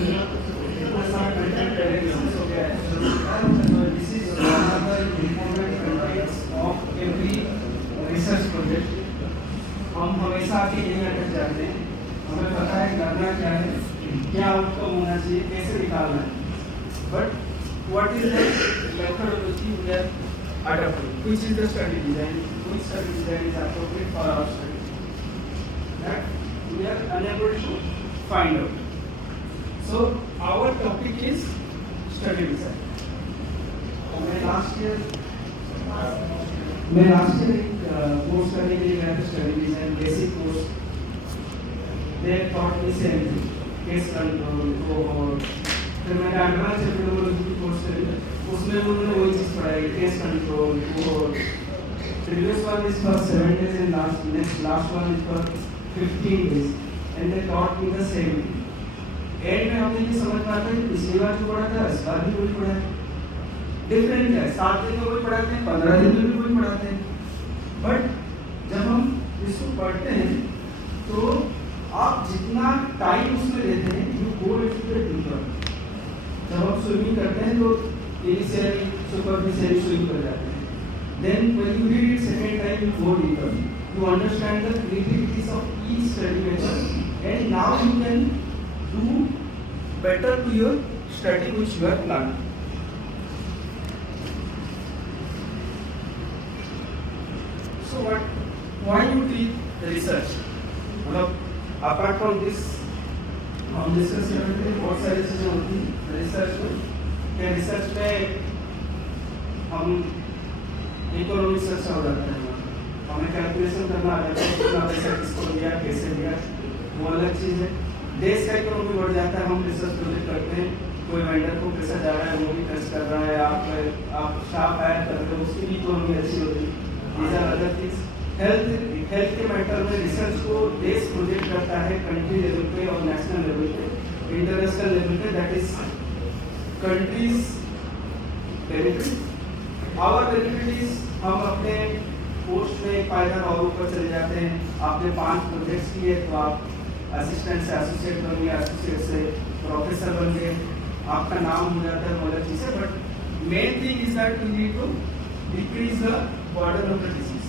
इतना सारा content analysis हो गया है। This is one of the important contents of every research project. हम हमेशा आके यही अटक जाते हैं, हमें पता है करना क्या है, क्या आउटकम होना चाहिए, कैसे निकालना है, but what is the methodology we are adopting, which is the study design, which study design is appropriate for our study, that we are unable to find out. So our topic is study design. मैं last year एक कोर्स करने के लिए गया था, study design basic course. They thought me same case control cohort, फिर मैंने advance epidemiology की कोर्स करी, उसमें उन्होंने वही चीज पढ़ाई, case control cohort. Previous one is for 7 days and last one is for 15 days and they taught me the same thing. And में हमने ये समझ पाते हैं पिछली बार जो पढ़ा था इस बार भी वही पढ़ा है। डिफरेंट है, 7 दिन में वही पढ़ाते हैं, 15 दिन में भी वही पढ़ाते हैं, बट जब हम इसको पढ़ते हैं तो आप जितना टाइम उसमें लेते हैं you go into the deeper. जब आप स्विमिंग करते हैं तो इनिशियली सुपरफिशियली स्विम कर जाते हैं, then when you read it second time you go deeper, you understand the creativities of each study method and now you can do better to your study which you are planning. So why you did research? मतलब apart from this हम डिस्कस करते हैं बहुत सारी चीजें होती हैं रिसर्च में। क्या रिसर्च में हम इकोनॉमिक सर्च हो जाता है, हमें कैलकुलेशन करना आ जाता है कितना पैसा किसको दिया कैसे दिया, वो अलग चीज़ है। देश का इकोनॉमी बढ़ जाता है, हम रिसर्च प्रोजेक्ट करते हैं, कोई वेंडर को पैसा जा रहा है वो भी खर्च कर रहा है, आप स्टाफ हायर कर रहे हो उसकी भी इकोनॉमी अच्छी होती है। These are other things. Health के मैटर में रिसर्च को देश प्रोजेक्ट करता है कंट्री लेवल पे और नेशनल लेवल पे, इंटरनेशनल लेवल पे, that is countries benefit. Our benefit is हम अपने पोस्ट में एक पायदान और ऊपर चले जाते हैं। आपने 5 प्रोजेक्ट्स किए तो आप असिस्टेंट से एसोसिएट बन गए, एसोसिएट से प्रोफेसर बन गए, आपका नाम हो जाता है, वो अलग चीज़ है, but main thing is that we need to decrease the burden of the disease.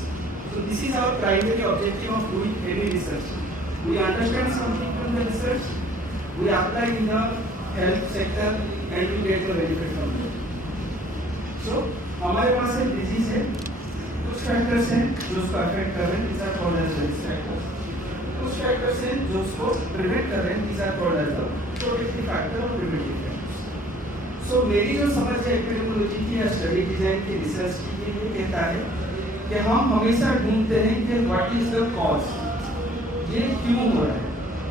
So this is our primary objective of doing any research. We understand something from the research, we apply in the health sector and we get the benefit from that. So हमारे पास एक डिजीज है, कुछ factors हैं जो उसको अफेक्ट कर रहे हैं, this are called as risk factors. कुछ फैक्टर्स हैं जो उसको प्रिवेंट कर रहे हैं, these are called as the protective factor और preventive factors। सो मेरी जो समझ है एपिडेमियोलॉजी की या स्टडी डिजाइन की रिसर्च की ये कहता है कि हम हमेशा ढूंढते हैं कि व्हाट इज द कॉज, ये क्यों हो रहा है।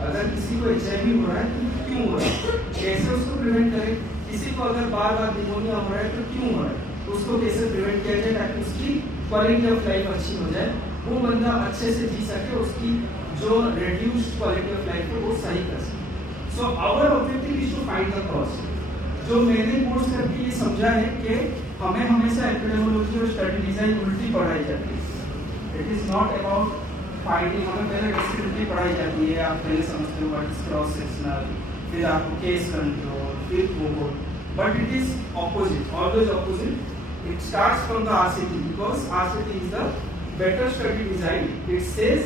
अगर किसी को HIV हो रहा है तो क्यों हो रहा है, कैसे उसको प्रिवेंट करें। किसी को अगर बार बार निमोनिया हो रहा है तो क्यों हो रहा है, उसको कैसे प्रिवेंट किया जाए ताकि उसकी क्वालिटी ऑफ लाइफ अच्छी हो जाए, वो बंदा अच्छे से जी सके, उसकी जो reduced quality of life है वो सही कर सके। So our objective is to find the cause. जो मैंने कोर्स करके ये समझा है कि हमें हमेशा एपिडेमियोलॉजी और स्टडी डिजाइन उल्टी पढ़ाई जाती है। It is not about finding, हमें पहले डिस्क्रिप्टिव पढ़ाई जाती है, आप पहले समझते हो व्हाट इज क्रॉस सेक्शनल, फिर आपको केस कंट्रोल, फिर cohort, but it is opposite, always opposite. It starts from the RCT because RCT is the better study design. It says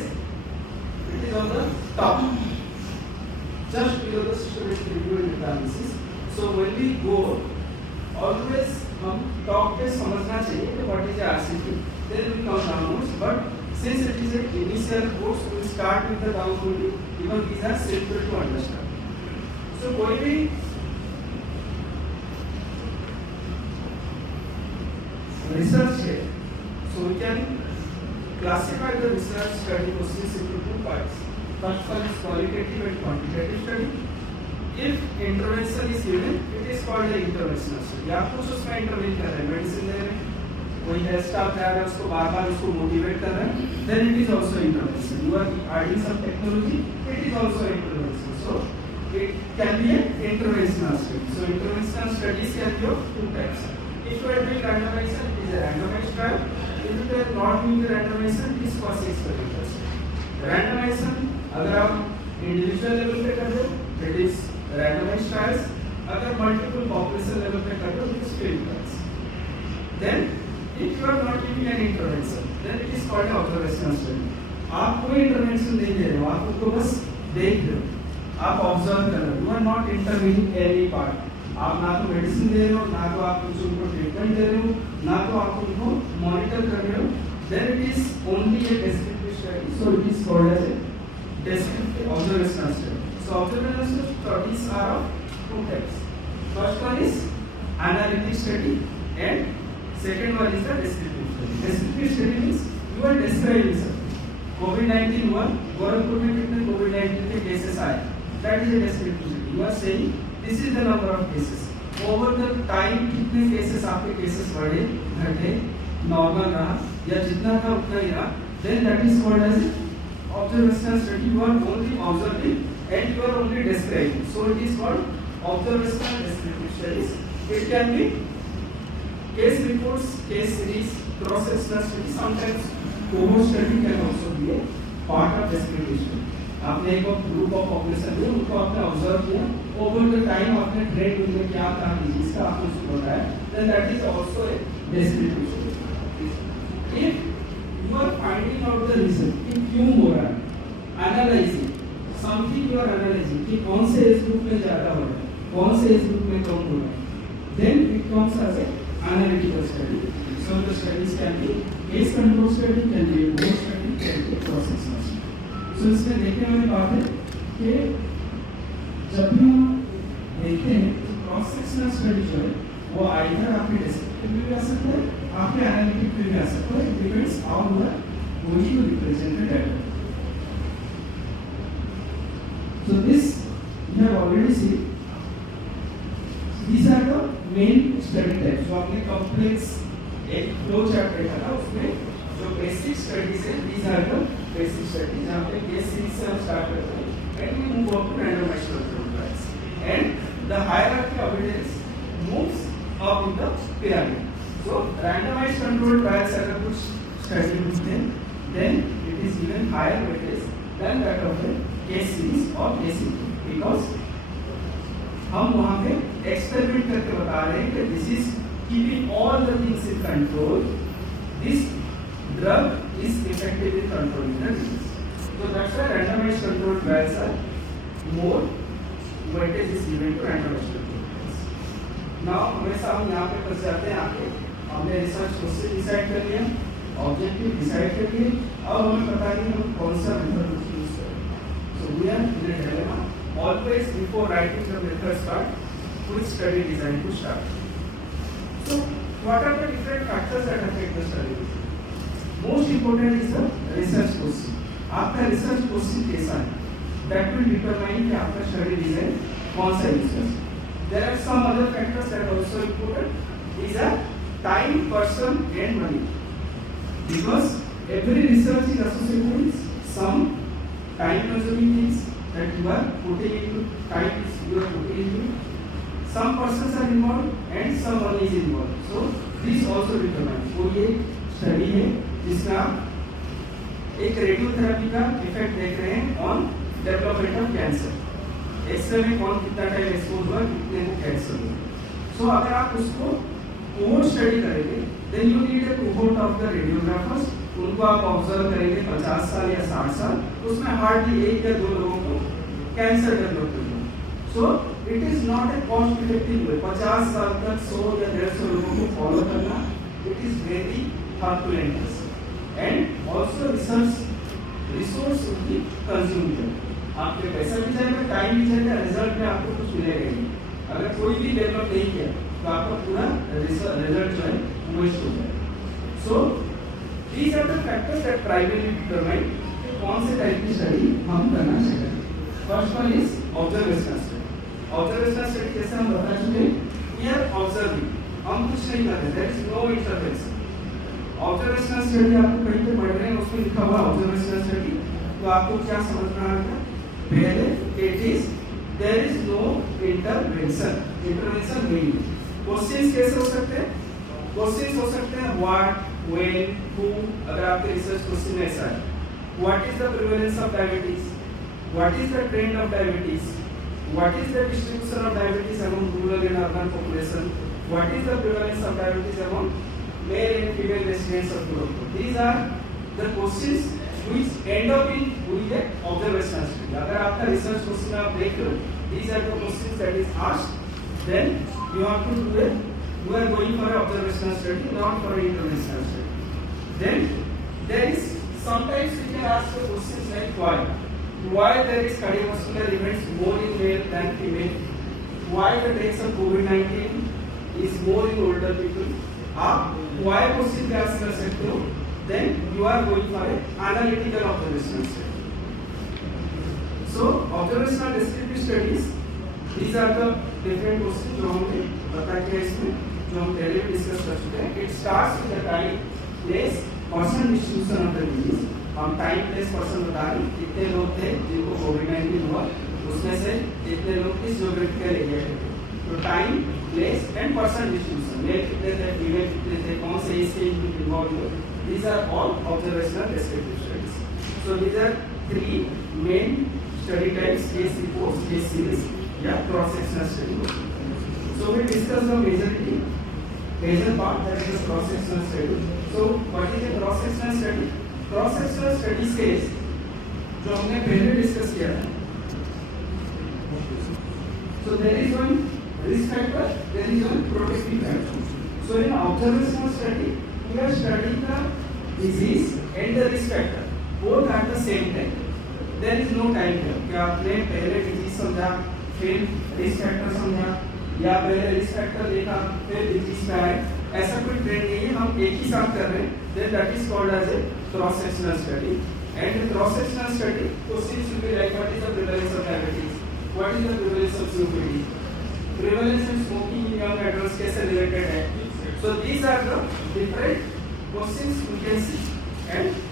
it is on the top, just below the systematic review and analysis. So when we go, always हम top पे समझना चाहिए कि what is the RCT, then we come downwards. But since it is an initial course, we start with the down only because these are simple to understand. So कोई भी research है, so we can classify the research study process into 2 parts. First one is qualitative and quantitative study. If intervention is given, it is called an interventional study. आप कुछ उसमें इंटरवेन कर रहे हैं, मेडिसिन दे रहे हैं, कोई हेल्थ स्टाफ जा रहा है उसको बार बार उसको मोटिवेट कर रहे हैं, then it is also intervention. You are adding some technology, it is also intervention. So it can be an interventional study. So interventional studies can be of 2 types. If you are doing randomization, it is a randomized trial. If you are not doing the randomization, it is quasi-experimental. Randomization अगर आप individual level पे कर रहे हो, that is randomized trials. अगर multiple population level पे कर दो तो field trials. Then if you are not giving any intervention, then it is called an observational study. आप कोई इंटरवेंशन नहीं दे रहे हो, आप उसको बस देख रहे हो, आप ऑब्जर्व कर रहे हो, you are not intervening any part. आप ना तो मेडिसिन दे रहे हो, ना तो आप कुछ उनको ट्रीटमेंट दे रहे हो, ना तो आप उनको मॉनिटर कर रहे हो. Then it is only a descriptive study, so it is called as a descriptive observational study. So observational studies are of two types. First one is analytic study and second one is the descriptive study. Descriptive study means you are describing something. COVID-19 हुआ, गोरखपुर में कितने COVID-19 के केसेस आए, that is a descriptive study. You are saying this is the number of cases. Over the time कितने केसेस आपके केसेस बढ़े, घटे, नॉर्मल रहा या जितना था उतना ही रहा, then that is called as observational study. You are only observing and you are only describing. So it is called observational descriptive studies. It can be case reports, case series, cross-sectional study, sometimes cohort study can also be a part of descriptive study. आपने एक group of population लिया, उनको आपने ऑब्जर्व किया, over the time आपने ट्रेंड उनमें क्या था डिजीज का आपने उसको बताया, then that is also a descriptive study. If you are finding out the reason कि क्यों हो रहा है, analyzing something you are analyzing कि कौन से एज ग्रुप में ज़्यादा हो रहा है, कौन से एज ग्रुप में कम हो रहा है, then it comes as a analytical study. So the studies can be case control study, can be cohort study, can be cross-sectional study. So इसमें देखने वाली बात है कि जब भी हम देखते हैं तो cross-sectional study जो है वो आइधर आपके descriptive में भी आ सकता है, आपके analytic में भी आ सकता है. It depends how you are going to represent the data. So this we have already seen. These are the main study types. जो आपने complex एक फ्लो चार्ट देखा था, उसमें जो बेसिक स्टडीज है, these are the basic studies. जहाँ पे केस सीरीज से हम स्टार्ट करते हैं and we move on to randomized controlled trials. And the hierarchy of evidence moves up in the pyramid. So randomized controlled trials अगर कुछ स्टडी होते हैं, then it is even higher weightage than that of a case series or case series, because हम वहाँ पे एक्सपेरिमेंट करके बता रहे हैं कि this is keeping all the things in control, this drug is effective in controlling the disease. So that's why randomized controlled trials are more weightage is given to randomized controlled trials. Now हमेशा हम यहाँ पे फंस जाते हैं आके, हमने research question decide कर लिया, ऑब्जेक्टिव डिसाइड कर लिए, अब हमें पता नहीं हम कौन सा मेथड यूज करें. So we are in a dilemma. Always before writing the method start, which study design to start. So what are the different factors that affect the study design? Most important is the research question. आपका research question कैसा है? That will determine कि आपका study design कौन सा यूज कर. There are some other factors that are also important. Is a time, person and money. Because every research is associated with some time consuming things that you are putting into time, you are putting into. Some persons are involved and some money is involved. So this also determines. तो ये स्टडी है जिसमें आप एक रेडियोथेरेपी का इफेक्ट देख रहे हैं on development of cancer. X ray में कौन कितना टाइम एक्सपोज हुआ, कितने को कैंसर हुआ. सो अगर आप उसको कोहोर्ट स्टडी करेंगे, then you need a cohort of the radiographers. उनको आप ऑब्जर्व करेंगे 50 साल या 60 साल, उसमें हार्डली 1 या 2 लोगों को कैंसर डेवलप करना. सो it is not a cost effective way 50 साल तक 100 या 150 लोगों को फॉलो करना. It is very herculean and also resource उनकी कंज्यूम करना. आपके पैसा भी जाएगा, टाइम भी जाएगा, रिजल्ट में आपको कुछ मिलेगा नहीं. अगर कोई भी डेवलप नहीं किया तो आपका पूरा रिजल्ट जो है वेस्ट हो जाएगा. सो these are the factors that primarily determine कौन से टाइप की स्टडी हम करना चाहिए. First one is observational study. Observational study जैसे हम बता चुके हैं, वी आर ऑब्जर्विंग, हम कुछ नहीं कर रहे, there is no intervention. Observational study आपको कहीं पे पढ़ रहे हैं, उसमें लिखा हुआ ऑब्जर्वेशनल स्टडी, तो आपको क्या समझना है? पहले it is there is no intervention. Intervention नहीं. क्वेश्चंस कैसे हो सकते हैं? क्वेश्चंस हो सकते हैं व्हाट, when, who. अगर आपके रिसर्च क्वेश्चन में ऐसा है, what is the prevalence of diabetes, what is the trend of diabetes, what is the distribution of diabetes among rural and urban population, what is the prevalence of diabetes among male and female residents of Europe. These are the questions which end up in with the observational study. अगर आपका research question आप देख लो, these are the questions that is asked, then you have to do it. You are going for an observational study, not for an interventional study. Then there is sometimes we can ask the questions like why there is cardiovascular events more in male than female, why the deaths of COVID-19 is more in older people. आप why question का आंसर कर सकते हो, then you are going for an analytical observational study. So observational descriptive studies, these are the different questions जो हमने बता के इसमें जो हम पहले भी डिस्कस कर चुके हैं. It starts with the time, place, person distribution of the disease. हम टाइम प्लेस पर्सन बता रहे हैं, कितने लोग थे जिनको कोविड-19 हुआ, उसमें से कितने लोग किस ज्योग्राफिकल एरिया के थे. तो time place and person distribution, male कितने थे, फीमेल कितने थे, कौन से एज के इन्वॉल्व हुए. These are all observational descriptive studies. So these are three main study types: case reports, case series, या cross sectional study. So we discuss the major part, that is the cross sectional study. So what is a cross sectional study? cross sectional studies case जो हमने पहले डिस्कस किया था. So there is one risk factor, there is one protective factor. So in observational study we are studying the disease and the risk factor both at the same time. There is no time here कि आपने पहले disease समझा फिर risk factor समझा, या पहले risk factor देखा फिर disease पे आए. ऐसा कोई ट्रेंड नहीं है, हम एक ही साथ कर रहे हैं. Then that is called as a cross sectional study. And in cross sectional study, questions will be like what is the prevalence of diabetes, what is the prevalence of COPD, prevalence of smoking in young adults कैसे related है. So these are the different questions we can see. And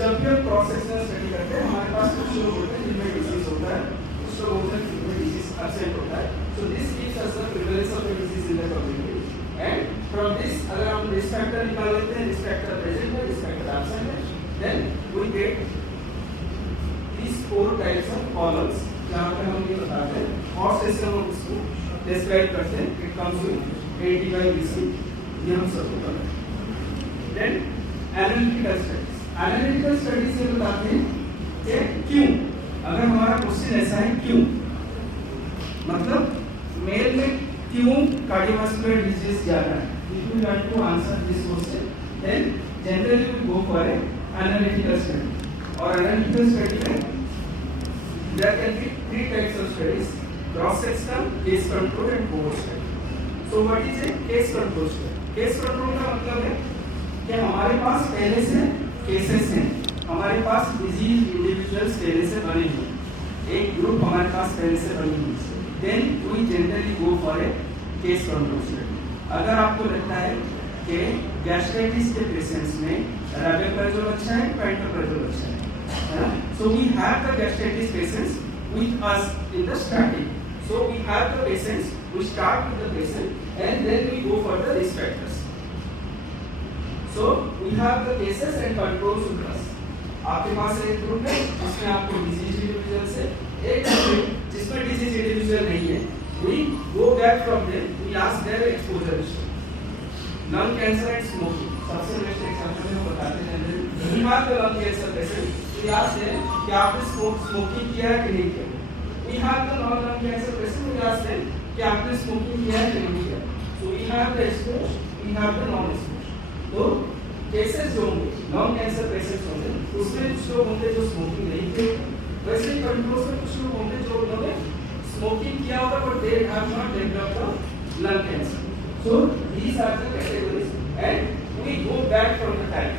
जब भी हम cross sectional study करते हैं हमारे पास कुछ लोग होते हैं जिनमें disease होता है, कुछ लोग होते हैं जिनमें disease absent होता है. So this gives us the prevalence of the disease in the community. And from this अगर हम risk factor निकाल लेते हैं, risk factor present है, risk factor absent है, then we get these four types of columns जहाँ पे हम ये बताते हैं और सिस्टम हम इसको describe करते हैं. It comes with 85 BC, ये हम सबको पता है. Then analytical studies. Analytical studies ये बताते हैं कि क्यों, अगर हमारा क्वेश्चन ऐसा है क्यों, मतलब मेल में क्यों cardiovascular disease ज्यादा है. If you want to answer this question, then generally we go for an analytical study. और analytical study में there can be three types of studies: cross sectional, case control and cohort study. So what is a case control study? Case control का मतलब है कि हमारे पास पहले से केसेस हैं, हमारे पास डिजीज इंडिविजुअल्स पहले से बने हुए, एक ग्रुप हमारे पास पहले से बनी हुई है. Then we generally go for a case control study. अगर आपको लगता है कि गैस्ट्राइटिस के पेशेंट्स में राबिप्राजोल अच्छा है, पैंटोप्राजोल अच्छा है, so we have the gastritis patients with us in the starting. So we have the patients, we start with the patient and then we go for the risk factors. So we have the cases and controls with us. आपके पास एक ग्रुप है जिसमें आपको disease individual से, एक ग्रुप जिसमें disease individual नहीं है. We go back from them, we ask their exposure history. Lung cancer and smoking, सबसे बेस्ट एग्जांपल हम बताते हैं. We have the lung cancer patient, we ask them कि आपने स्मोकिंग किया है कि नहीं किया. We have the non-lung cancer patient, we ask them कि आपने स्मोकिंग किया है कि नहीं किया. So we have the exposed, we have the non-exposed. तो केसेस जो होंगे लंग कैंसर पेशेंट्स होंगे उसमें कुछ लोग होंगे जो स्मोकिंग नहीं थे, वैसे ही कंट्रोल में कुछ लोग होंगे जो उन्होंने स्मोकिंग किया होगा but they have not developed lung cancer. So these are the categories and we go back from the time.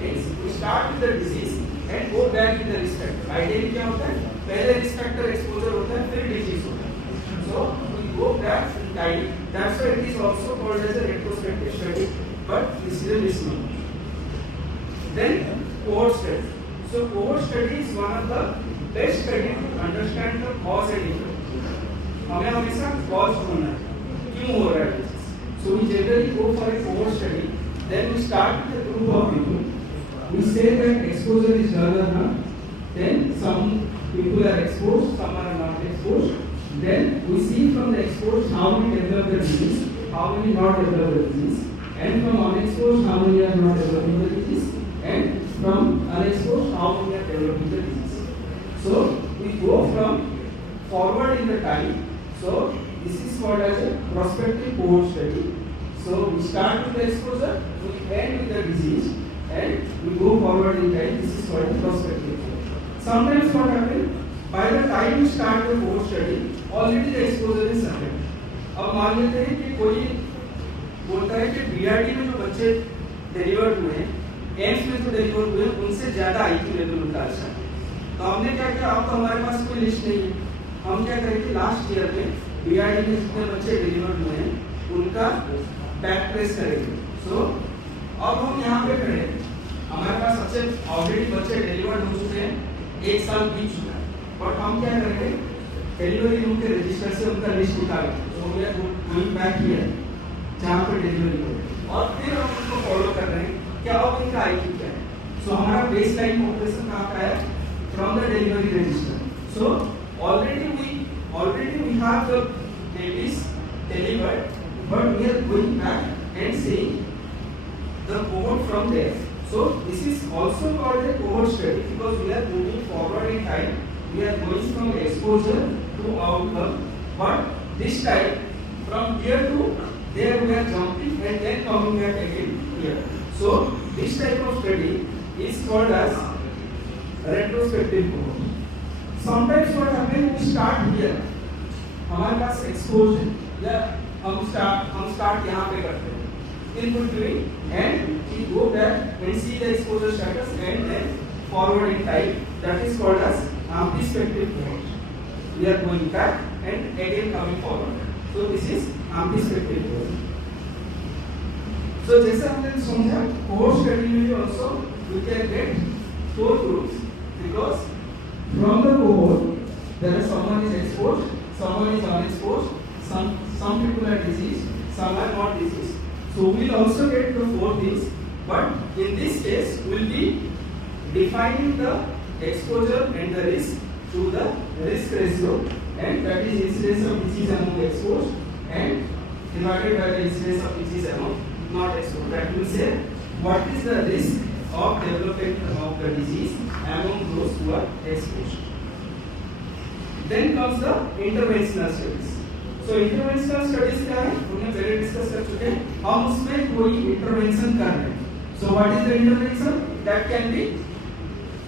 Means we start with the disease and go back with the risk factor. Ideally क्या होता है, पहले risk factor exposure होता है फिर disease होता है. So we go back in time. That's why it is also called as a retrospective study, but this is a misnomer. Then cohort study. So cohort study is one of the best study to understand the cause and effect. हमें हमेशा cause ढूंढना है, क्यों हो रहा है. So we generally go for a cohort study. Then we start with a group of people. We say that exposure is done. Then some people are exposed, some are not exposed. Then we see from the exposed how many develop the disease, how many not develop the disease, and from unexposed how many are not developing the disease, and from unexposed how many are developing the disease. So we go from forward in the time. So this is called as a prospective cohort study. So we start with the exposure, we end with the disease, and we go forward in time. This is called a prospective cohort. Sometimes what happens, by the time you start the cohort study, already the exposure is certain. अब मान लेते हैं कि कोई बोलता है कि बीआरडी में जो बच्चे डिलीवर हुए हैं, एम्स में जो डिलीवर हुए हैं, उनसे ज्यादा आईक्यू लेवल उनका अच्छा है। तो हमने क्या किया, अब तो हमारे पास कोई लिस्ट नहीं है, हम क्या करेंगे लास्ट ईयर में बीआरडी में जितने बच्चे डिलीवर हुए हैं उनका बैक ट्रेस करेंगे। सो अब हम यहाँ पे खड़े, हमारे पास अच्छे ऑलरेडी बच्चे डिलीवर हो चुके हैं, एक साल बीत चुका है, बट हम क्या करेंगे डिलीवरी रूम के रजिस्टर से उनका लिस्ट निकालेंगे, तो we are going back here जहाँ पे डिलीवरी हो, और फिर हम उनको फॉलो कर रहे हैं क्या अब इनका आईक्यू क्या है। सो हमारा बेस लाइन पॉपुलेशन कहाँ का है, from the delivery register. So already we have the babies delivered, but we are going back and seeing the cohort from there. So this is also called a cohort study because we are moving forward in time. We are going from exposure to outcome, but this time from here to there we are jumping and then coming back again here. So this type of study is called as retrospective cohort. Sometimes what happens, we start here, हमारे पास exposure या हम start यहाँ पे करते हैं, in between, and we go back and see the exposure status and then forward in time. That is called as antispective cohort. We are going back and again coming forward. So this is antispective cohort. So जैसे हमने समझा, cohort study में भी also we can get 4 groups because from the cohort there is someone is exposed, someone is unexposed, some people are diseased, some are not diseased. So we will also get the 4 things, but in this case we will be defining the exposure and the risk through the risk ratio, and that is incidence of disease among exposed and divided by the incidence of disease among not exposed. That will say what is the risk of development of the disease among those who are exposed. Then comes the interventional studies. So interventional studies क्या है, हमने पहले डिस्कस कर चुके हैं, हम उसमें कोई इंटरवेंशन कर रहे हैं. So what is the intervention? That can be,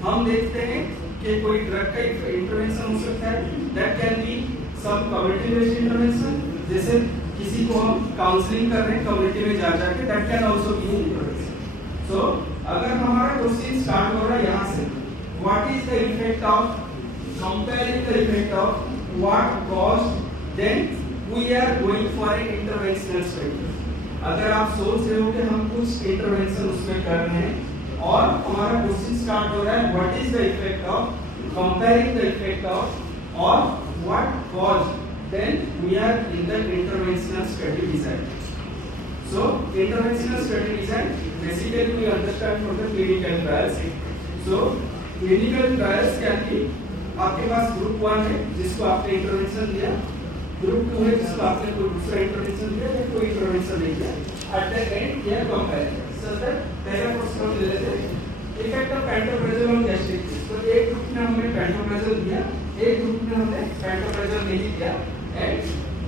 हम देखते हैं कि कोई ड्रग का इंटरवेंशन हो सकता है. That can be some community based intervention, जैसे किसी को हम काउंसलिंग कर रहे हैं कम्युनिटी में जा जाके, that can also be intervention. So अगर हमारा क्वेश्चन स्टार्ट हो रहा है यहाँ से, what is the effect of comparing the effect of what caused, then we are going for an interventional study. अगर आप सोच रहे हो कि हम कुछ इंटरवेंशन उसमें कर रहे हैं और हमारा क्वेश्चन स्टार्ट हो रहा है what is the effect of comparing the effect of or what caused, then we are in the interventional study design. So interventional study design basically we understand from the clinical trials. So clinical trials can be, आपके पास ग्रुप 1 है जिसको आपने इंटरवेंशन दिया, ग्रुप 2 है जिसको आपने कोई दूसरा इंटरवेंशन दिया या कोई इंटरवेंशन नहीं दिया. एट द एंड ये कंपैरिजन. सो दैट पहला क्वेश्चन हम ले लेते हैं इफेक्ट ऑफ पेंटोप्रेजोल ऑन गैस्ट्रिक. तो एक ग्रुप में हमने पेंटोप्रेजोल दिया, एक ग्रुप में हमने पेंटोप्रेजोल नहीं दिया, and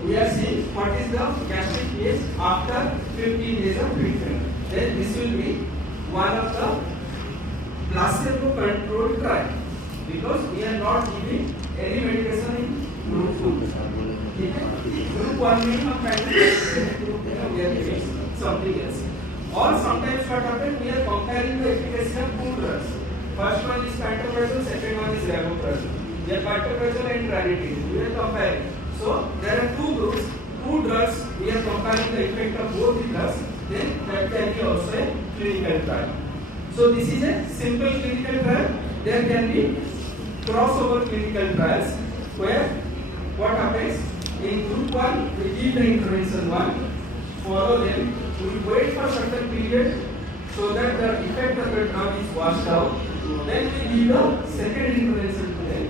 we are seeing what is the gastric case after 15 days of treatment. Then this will be one of the placebo controlled trial because we are not giving any medication in group 2. ठीक है, ग्रुप 1 में हम पेंटोप्रेजोल, ग्रुप 2 में we are giving something else. Or sometimes what happens, we are comparing the efficacy of 2 drugs. First one is pantoprazole, second one is rabeprazole. We are pantoprazole and ranitidine. We are comparing. So there are 2 groups, 2 drugs. We are comparing the effect of both the drugs. Then that can be also a clinical trial. So this is a simple clinical trial. There can be crossover clinical trials where what happens, in group 1 we give the intervention 1, follow them, we wait for certain period so that the effect of the drug is washed out, then we give the second intervention to them.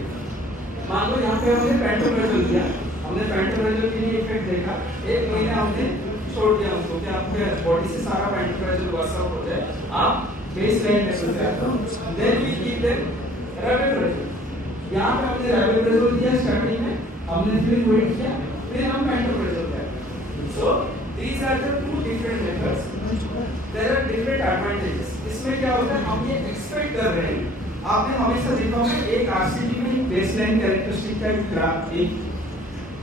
मान लो यहाँ पे हमने पेंटोप्रेजोल दिया, हमने पेंटोप्रेजोल के लिए इफेक्ट देखा, 1 महीने हमने छोड़ दिया उसको कि आपके बॉडी से सारा पेंटोप्रेजोल वॉश आउट हो जाए, आप बेस लाइन लेवल पे आते हो। Then we keep them rabeprazole. यहाँ पे हमने राबिप्रेजोल दिया स्टार्टिंग में, हमने फिर वेट किया, फिर हम पेंटोप्रेजोल दिया। सो these are the two different methods. There are different advantages. इसमें क्या होता है, हम ये एक्सपेक्ट कर रहे हैं, आपने हमेशा देखा होगा एक आरसीटी में बेसलाइन कैरेक्टरिस्टिक का एक ग्राफ, एक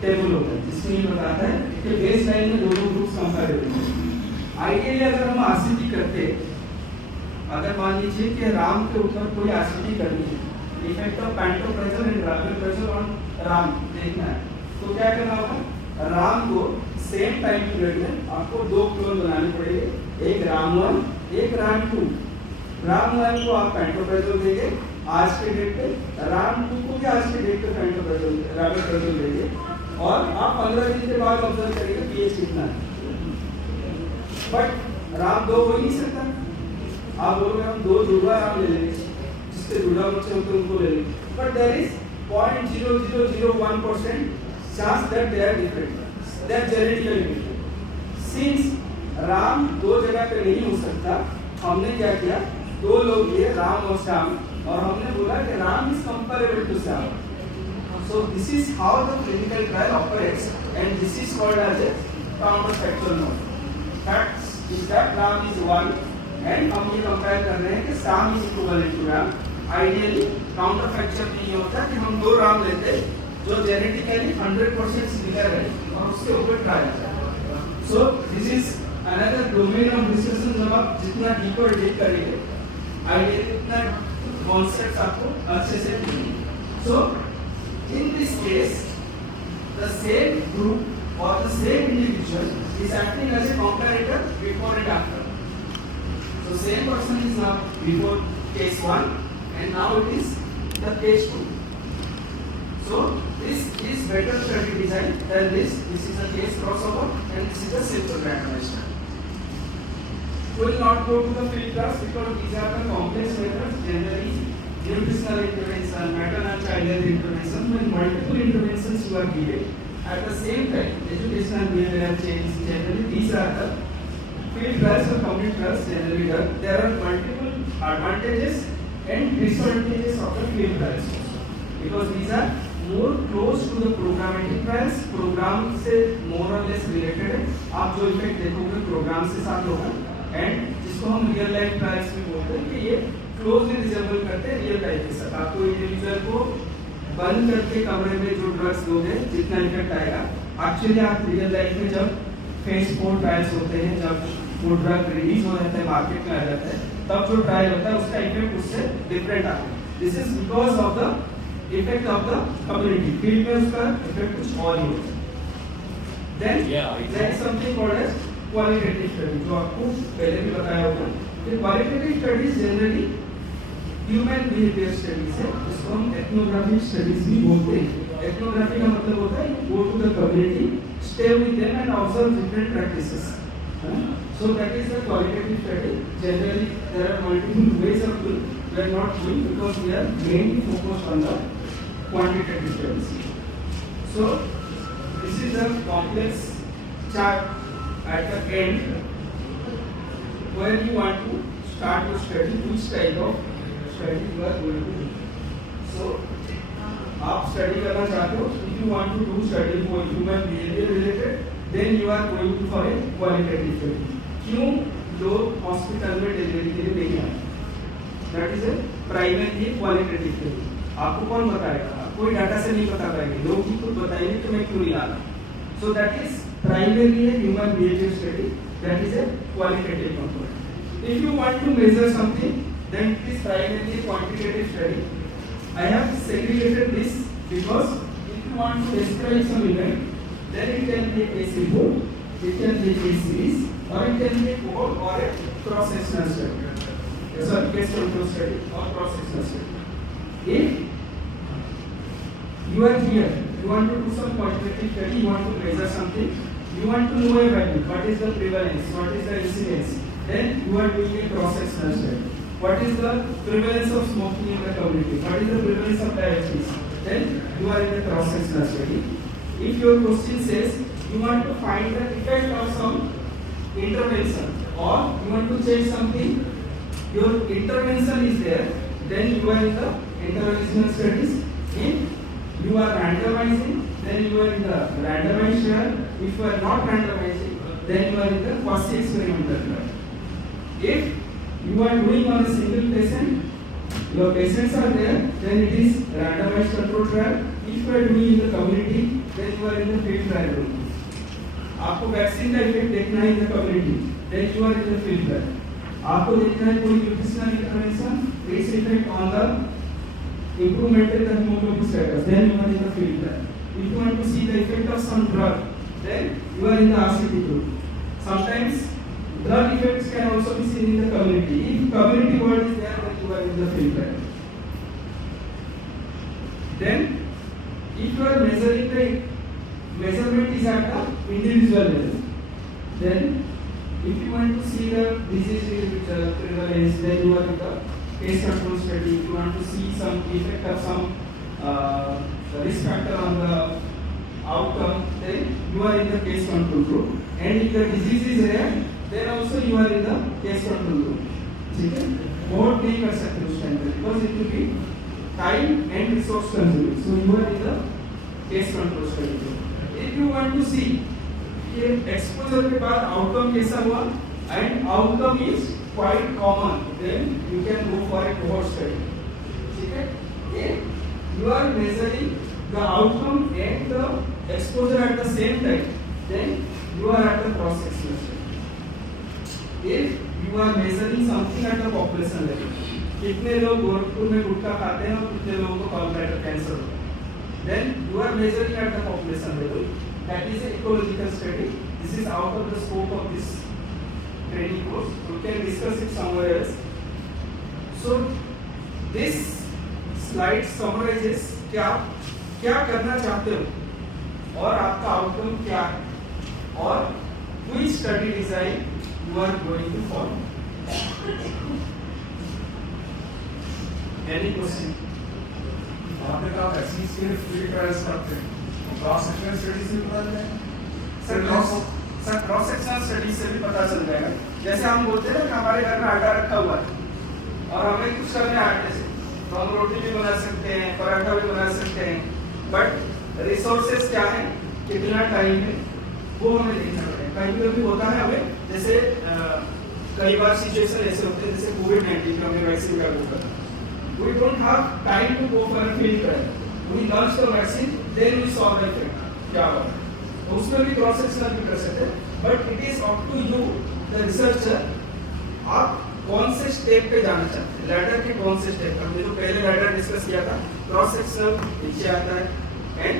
टेबल होता है जिसमें ये बताता है कि बेसलाइन में दोनों ग्रुप्स कंपैरेबल हैं। आइडियली अगर हम आरसीटी करते, अगर मान लीजिए कि राम के ऊपर कोई आरसीटी करनी है, effect of pantoprazole and rabeprazole on राम देखना है, तो क्या करना होगा, राम को सेम टाइम पीरियड में आपको 2 क्लोन बनाने पड़ेंगे, एक राम 1 एक राम 2। राम 1 को आप पेंटोप्रेजोल देंगे आज के डेट पे, राम 2 को भी आज के डेट पे पेंटोप्रेजोल राबिप्रेजोल देंगे, और आप 15 दिन के बाद ऑब्जर्व करेंगे पीएच कितना है। बट राम 2 हो ही नहीं सकता, आप बोलोगे हम 2 जुड़वा राम ले लेंगे, जिससे जुड़ा बच्चे होते हैं उनको ले लेंगे, but there is 0.0001% chance that they are different, they are genetically different. Since Ram 2 जगह पे नहीं हो सकता, हमने क्या किया, 2 लोग लिए राम और श्याम, और हमने बोला कि Ram is comparable to Shyam. So this is how the clinical trial operates, and this is called as a counterfactual model. Facts is that Ram is 1 and हम ये कंपेयर कर रहे हैं कि Sam is equivalent to Ram. Ideally counterfactual में ये होता है कि हम 2 राम लेते जो जेनेटिकली 100% सिमिलर है और उसके ऊपर ट्राई करते हैं। So this is another domain of discussion, जब आप जितना डीपर डीप करेंगे आइडियली उतना कॉन्सेप्ट्स आपको अच्छे से मिलेंगे। So in this case, the same group or the same individual is acting as a comparator before and after. So same person is now before case 1 and now it is the case 2. So this is better study design than this. This is a case crossover and this is a simple randomized study. We will not go to the field class because these are the complex methods. Generally nutritional intervention, maternal child health intervention, when multiple interventions you are given at the same time, educational behavioral change, generally these are the field trials or community trials generally done. There are multiple advantages and disadvantages of the field trials because these are more close to the programmatic trials. program से more or less related है, आप जो इफेक्ट देखोगे program से साथ होगा, and जिसको हम रियल लाइफ ट्रायल्स में बोलते हैं कि ये क्लोजली रिजेंबल करते हैं रियल लाइफ के साथ। आपको इंडिविजुअल को बंद करके कमरे में जो ड्रग्स दोगे जितना इफेक्ट आएगा, एक्चुअली आप रियल लाइफ में जब फेज 4 ट्रायल्स होते हैं, जब वो ड्रग रिलीज हो जाता है मार्केट में आ जाता है, तब जो ट्रायल होता है उसका इफेक्ट उससे डिफरेंट आता है। This is because of the effect of the community, field में उसका इफेक्ट कुछ और ही होता है। Then there is something called as qualitative study, जो आपको पहले भी बताया होगा कि qualitative studies generally human behaviour studies है, जिसको हम एथनोग्राफिक स्टडीज भी बोलते हैं। एथनोग्राफी का मतलब होता है go to the community, stay with them and observe different practices. So that is the qualitative study. Generally there are multiple ways of doing, we are not doing because we are mainly focused on the quantitative studies. So this is a complex chart at the end where you want to start to study which type of study you are going to do. So आप स्टडी करना चाहते हो, if you want to do study for human behavior related, then you are going to for a qualitative study. क्यों लोग हॉस्पिटल में डिलीवरी के लिए नहीं आते? That is A primary qualitative study. आपको कौन बताएगा? कोई डाटा से नहीं बता पाएंगे, लोग ही खुद बताएंगे कि मैं क्यों नहीं आ रहा। So that is primary human behaviour study, that is a qualitative component. If you want to measure something, then it is primarily quantitative study. I have segregated this because if you want to describe some event, then it can be a case report, it can be a case series, or it can be a cohort or a cross-sectional study. Sorry, case control study or cross-sectional study. If you are here, you want to do some quantitative study, you want to measure something, you want to know a value, what is the prevalence, what is the incidence, then you are doing a cross-sectional study. What is the prevalence of smoking in the community? What is the prevalence of diabetes? Then you are in the cross-sectional study. if your question says you want to find the effect of some intervention or you want to change something, your intervention is there, then you are in the interventional studies. If you are randomizing, then you are in the randomized trial. If you are not randomizing, then you are in the quasi-experimental trial. If you are doing on a single patient, your patients are there, then it is randomized control trial. If you are doing in the community, then you are in the field trial room. आपको vaccine का effect देखना है in the community, then you are in the field trial. आपको देखना है कोई nutritional intervention, its effect on the improvement in the hemoglobin status, then you are in the field trial. If you want to see the effect of some drug, then you are in the RCT group. Sometimes drug effects can also be seen in the community. If community word is there, then you are in the field trial. Then, if you are measuring the measurement is at the individual level, then if you want to see the disease prevalence, then you are in the case control study. If you want to see some effect of some risk factor on the outcome, then you are in the case control group. And if the disease is rare, then also you are in the case control group. ठीक है? बहुत नहीं कर सकते उस टाइम पे, because it will be time and resource consuming. So you are in the case control study group. If you want to see कि exposure के बाद outcome कैसा हुआ and outcome is quite common, then you can go for a cohort study. ठीक है? If you are measuring the outcome and the exposure at the same time, then you are at the cross-sectional study. If you are measuring something at the population level, कितने लोग गोरखपुर में गुटखा खाते हैं और कितने लोगों को gallbladder cancer होता है, then you are measuring at the population level. That is an ecological study. This is out of the scope of this training course. We can discuss it somewhere else. So this slide summarizes कि आप क्या करना चाहते हो और आपका आउटकम क्या है और which study design you are going to follow. Any question? आपने कहा वैक्सीन के फील्ड ट्रायल्स करते हैं, क्रॉस सेक्शनल स्टडी से पता चलेगा? सर क्रॉस सेक्शनल स्टडी से भी पता चल जाएगा. जैसे हम बोलते हैं ना कि हमारे घर में आटा रखा हुआ है और हमें कुछ करना है आटे से, तो हम रोटी भी बना सकते हैं, पराठा भी बना सकते हैं, बट रिसोर्सेज क्या है, कितना टाइम है, वो हमें देखना पड़ेगा. कभी कभी होता है हमें, जैसे कई बार सिचुएशन ऐसे होते हैं जैसे कोविड-19 में हमें वैक्सीन का वो करना, we don't have time to go for a field trial. We launch the vaccine, then we saw the effect. क्या होगा? तो उसमें भी क्रॉस सेक्शनल भी कर सकते हैं, but it is up to you the researcher. आप कौन से स्टेप पे जाना चाहते हैं, लैडर के कौन से स्टेप. हमने जो पहले लैडर डिस्कस किया था, क्रॉस सेक्शनल नीचे आता है एंड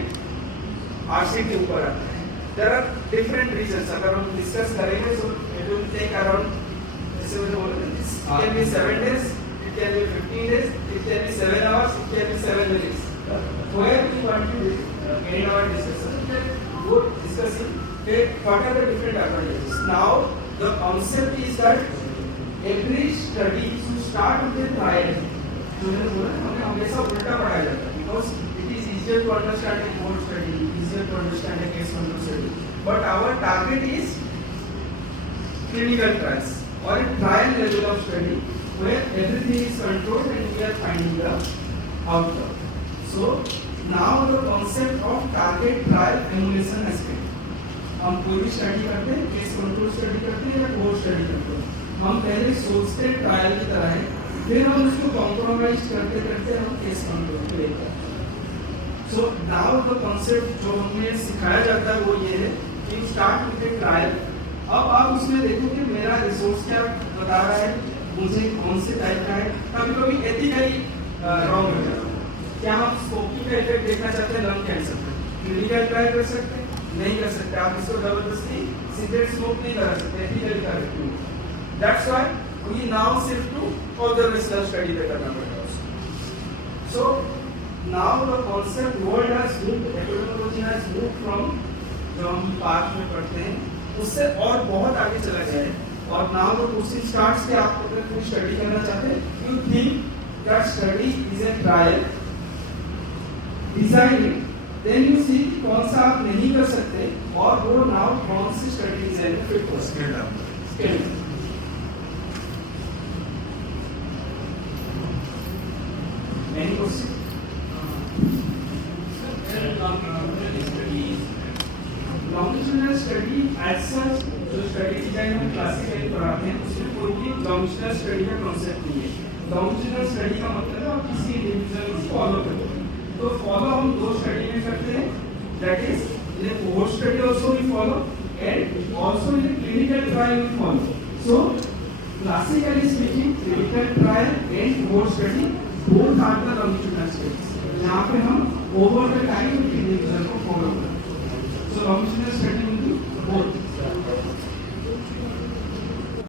आरसीटी ऊपर आता है. There are different reasons. अगर हम डिस्कस करेंगे so it will take around, जैसे मैंने बोला, this can be 7 days, it can be 15 days, it can be 7 hours, it can be 7 minutes. Where we want to end our discussion, then go discussing what are the different advantages. Now the concept is that every study should start with a trial. तो मैंने बोला हमें हमेशा उल्टा पढ़ाया जाता है, because it is easier to understand a cohort study, easier to understand a case control study. But our target is clinical trials or a trial level of study where everything is controlled and we are finding the outcome. So now the concept of target trial emulation aspect. हम कोई भी स्टडी करते हैं, case control study करते हैं या cohort study करते हैं, हम पहले सोचते हैं ट्रायल की तरह है, फिर हम उसको कॉम्प्रोमाइज करते करते हम केस कंट्रोल पे लेते हैं. सो नाउ द कॉन्सेप्ट जो हमें सिखाया जाता है वो ये है कि स्टार्ट विद ए ट्रायल. अब आप उसमें देखो कि मेरा रिसोर्स क्या बता रहा है, मुझे कौन से टाइप का है. कभी कभी एथिकली रॉन्ग हो जाता है. क्या हम स्मोकिंग का इफेक्ट देखना चाहते हैं लंग कैंसर में, क्लिनिकल ट्रायल कर सकते हैं? नहीं कर सकते. आप इसको जबरदस्ती सिगरेट स्मोक नहीं करा सकते, एथिकली कर सकते हो. That's why we now shift to observational study पे करना पड़ेगा. So now the concept world has moved, epidemiology has moved from जो हम पार्ट में पढ़ते हैं उससे और बहुत आगे चला गया है. और नाउ द क्वेश्चन स्टार्ट्स कि आप अगर कोई स्टडी करना चाहते हैं, you think that study is a trial, design then you see कौन सा आप नहीं कर सकते और वो नाउ कौन सी स्टडी डिजाइन में फिट हो सकते हैं। Any question? Longitudinal study as such जो स्टडी डिजाइन हम क्लासिकली पढ़ाते हैं उसमें कोई भी लॉन्गिट्यूडनल स्टडी का कॉन्सेप्ट नहीं है। लॉन्गिट्यूडनल स्टडी का मतलब है आप किसी इंडिविजुअल को फॉलो करते हैं। तो फॉलो हम दो स्टडी में करते हैं, that is in a cohort study also we follow and also in a clinical trial we follow. So classically speaking clinical trial and cohort study both are the longitudinal studies जहां पे हम ओवर द टाइम इंडिविजुअल को follow करते हैं। So longitudinal study will be both